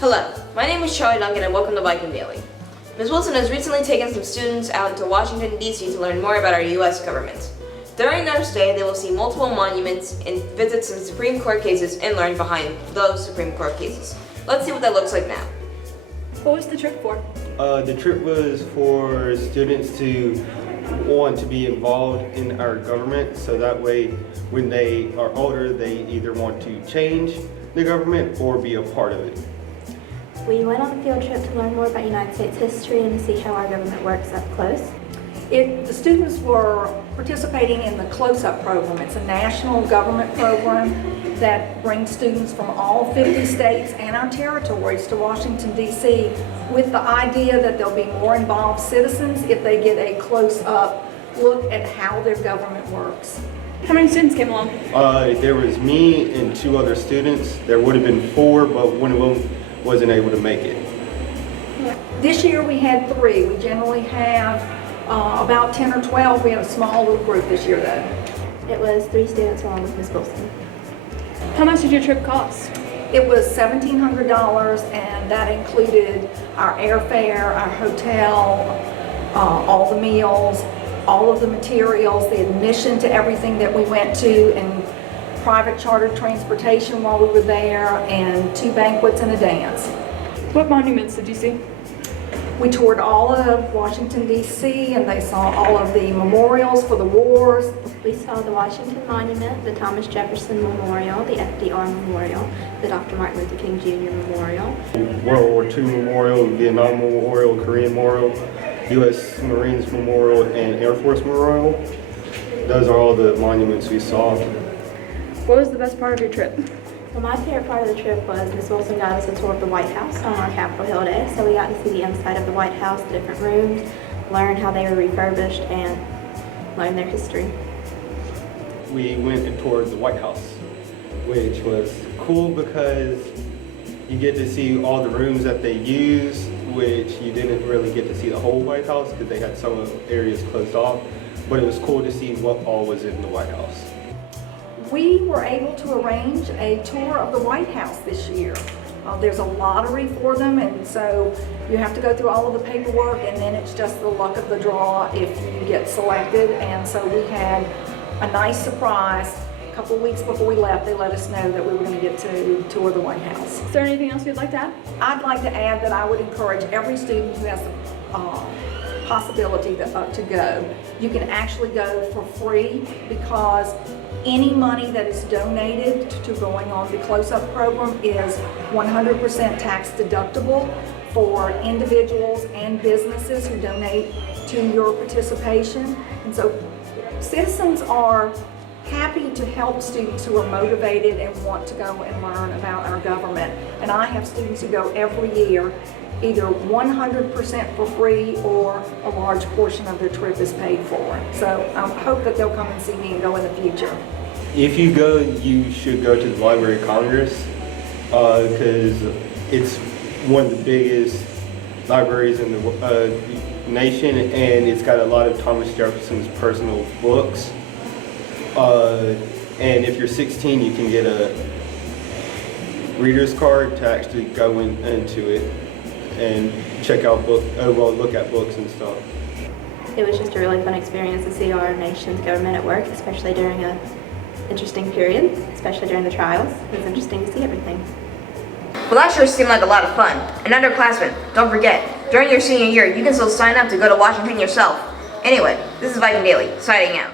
Hello, my name is Charlie Duncan and welcome to Viking Daily. Ms. Wilson has recently taken some students out into Washington, D.C. to learn more about our U.S. government. During their stay, they will see multiple monuments and visit some Supreme Court cases and learn behind those Supreme Court cases. Let's see what that looks like now. What was the trip for? The trip was for students to want to be involved in our government, so that way when they are older they either want to change the government or be a part of it. We went on a field trip to learn more about United States history and to see how our government works up close. The students were participating in the Close-Up program. It's a national government program that brings students from all 50 states and our territories to Washington, D.C. with the idea that they'll be more involved citizens if they get a close-up look at how their government works. How many students came along? There was me and two other students. There would have been four, but one of them wasn't able to make it. This year we had 3. We generally have about 10 or 12. We had a small little group this year though. It was 3 students along with Ms. Wilson. How much did your trip cost? It was $1,700 and that included our airfare, our hotel, all the meals, all of the materials, the admission to everything that we went to, and private chartered transportation while we were there, and 2 banquets and a dance. What monuments did you see? We toured all of Washington, D.C., and they saw all of the memorials for the wars. We saw the Washington Monument, the Thomas Jefferson Memorial, the FDR Memorial, the Dr. Martin Luther King Jr. Memorial. World War II Memorial, Vietnam Memorial, Korean Memorial, U.S. Marines Memorial, and Air Force Memorial. Those are all the monuments we saw. What was the best part of your trip? Well, my favorite part of the trip was Ms. Wilson got us a tour of the White House on our Capitol Hill Day. So we got to see the inside of the White House, the different rooms, learn how they were refurbished, and learn their history. We went and toured the White House, which was cool because you get to see all the rooms that they use, which you didn't really get to see the whole White House because they had some of the areas closed off, but it was cool to see what all was in the White House. We were able to arrange a tour of the White House this year. There's a lottery for them, and so you have to go through all of the paperwork, and then it's just the luck of the draw if you get selected. And so we had a nice surprise. A couple of weeks before we left, they let us know that we were going to get to tour the White House. Is there anything else you'd like to add? I'd like to add that I would encourage every student who has the possibility to go. You can actually go for free because any money that is donated to going on the Close-Up program is 100% tax deductible for individuals and businesses who donate to your participation. And so citizens are happy to help students who are motivated and want to go and learn about our government. And I have students who go every year, either 100% for free or a large portion of their trip is paid for. So I hope that they'll come and see me and go in the future. If you go, you should go to the Library of Congress because it's one of the biggest libraries in the nation, and it's got a lot of Thomas Jefferson's personal books. And if you're 16, you can get a reader's card to actually go into it and check out look at books and stuff. It was just a really fun experience to see our nation's government at work, especially during an interesting period, especially during the trials. It was interesting to see everything. Well, that sure seemed like a lot of fun. And underclassmen, don't forget, during your senior year, you can still sign up to go to Washington yourself. Anyway, this is Viking Daily, signing out.